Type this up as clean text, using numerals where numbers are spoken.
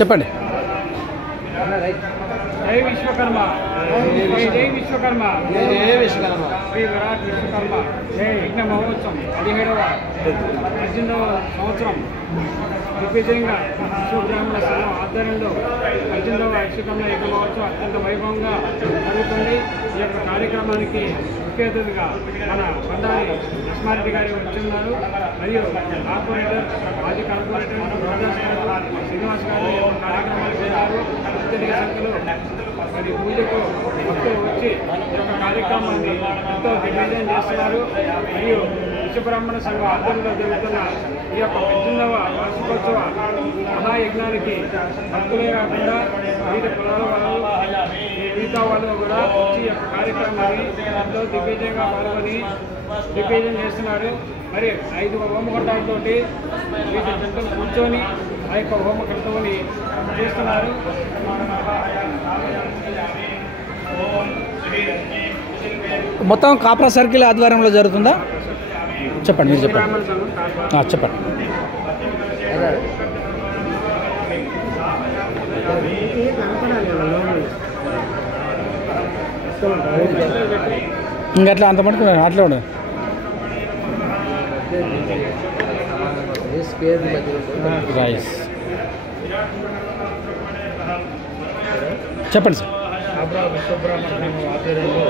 చెప్పండి. జై విశ్వకర్మ, జై విశ్వకర్మ, జై విశ్వకర్మ, శ్రీ విరాట్ విశ్వకర్మ జై యజ్ఞ మహోత్సవం 18వ సంవత్సరం దిగ్విజయంగా విశ్వబ్రాహ్మణ సంఘం ఆధ్వర్యంలో 18వ విశ్వకర్మ యజ్ఞ మహోత్సవం అత్యంత వైభవంగా జరుగుతుంది. ఈ యొక్క కార్యక్రమానికి ముఖ్య అతిథిగా మన బండారి లక్ష్మారెడ్డి గారు వచ్చున్నారు. మరియు కార్పొరేటర్, మాజీ కార్పొరేటర్ శ్రీనివాస్ గారు ఈ యొక్క కార్యక్రమాలు చేశారు. అత్యధిక సంఖ్యలో మరి పూజకు భక్తులు వచ్చి ఈ యొక్క కార్యక్రమాన్ని ఎంతో దిగ్విజయం చేస్తున్నారు. మరియు విశ్వబ్రాహ్మణ సంఘం ఆధ్వర్యంలో జరుగుతున్న ఈ యొక్క 18వ వార్షికోత్సవ మహాయజ్ఞానికి భక్తులే కాకుండా వివిధ కులాల వాళ్ళు, మిగతా వాళ్ళు కూడా వచ్చి ఈ యొక్క కార్యక్రమాన్ని ఎంతో దిగ్విజయంగా పాల్గొని దిగ్విజయం చేస్తున్నారు. మరి 5 హోమకుండాలతో వివిధ జంటలు కూర్చొని ఆ యొక్క హోమకుండని చేస్తున్నారు. మొత్తం కాప్రా సర్కిల్ ఆధ్వర్యంలో జరుగుతుందా? చెప్పండి, మీరు చెప్పండి. చెప్పండి. ఇంకట్లా అంత మటుకు అట్లా ఉండదు. రైస్ చెప్పండి సార్. విశ్వబ్రాహ్మణ సంఘం ఆధ్వర్యంలో